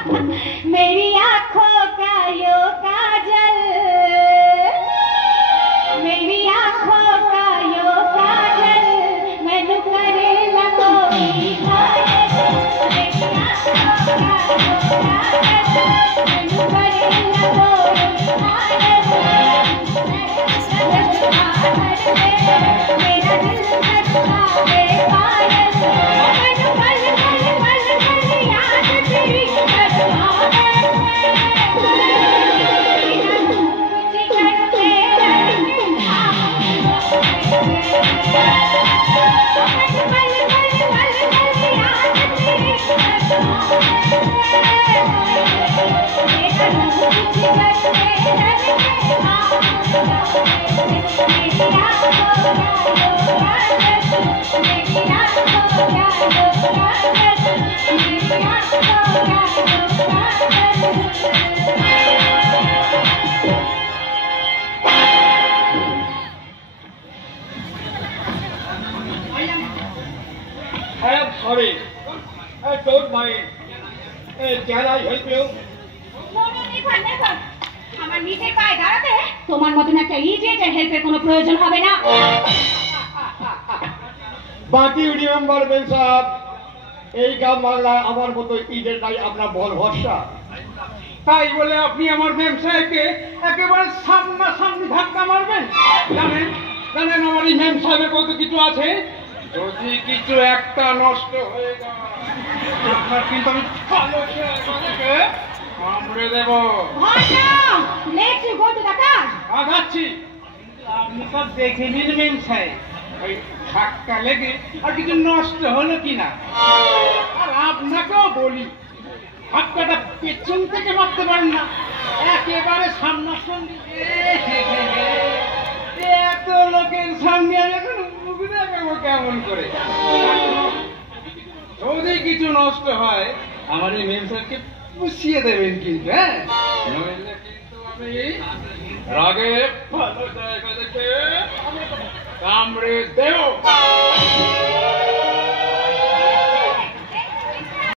मेरी आंखों का यो काजल, मेरी आंखों का यो काजल, मैनू करे लगोई घायल। मेरी आंखों का यो काजल, मैनू करे लगोई घायल। मेरा दिल सजदा है पायल, मैनू पल पल पल पल याद तेरी करवावे। मेरा कुछ करते रहना, मैनू पल पल पल पल याद तेरी करवावे। मेरा कुछ करते रहना, मेरी आंखों का यो काजल, मेरी आंखों का यो काजल, मेरी आंखों का यो काजल। I am sorry. I don't mind. Can I help you? আমার নিজের পায়ে দাঁড়াতে তোমার মতন একটা ইডিয়েটের হেল্পের কোনো প্রয়োজন হবে না। বাকি রিমেম্বার বেন সাহেব, এই গ্রাম বাংলায় আমার মতো ইডের নাই আপনার বল ভরসা। তাই বলে আপনি আমার মেম সাহেবকে একেবারে সামনাসামনি ধাক্কা মারবেন? জানেন জানেন আমার এই মেম সাহেবের কত কিছু আছে। যদি কিছু একটা নষ্ট হয়ে যায় আপনার কিন্তু আমি কামড়ে দেব। Let's you go to the car. আগাচ্ছি। আপনি সব দেখে নিন মেম সাহেব, ওই ধাক্কা লেগে আর কিছু নষ্ট হলো কিনা। আর আপনাকেও বলি, ধাক্কাটা পেছন থেকে মারতে পারেন না, একেবারে সামনাসামনি। এত লোকের সামনে আমি এখন মুখ দেখাবো কেমন করে? যদি কিছু নষ্ট হয় আমার এই মেম সাহেবকে পুষিয়ে দেবেন কিন্তু। হ্যাঁ, নইলে কিন্তু আমি রাগে ভালো জায়গা দেখে কামড়ে দেব।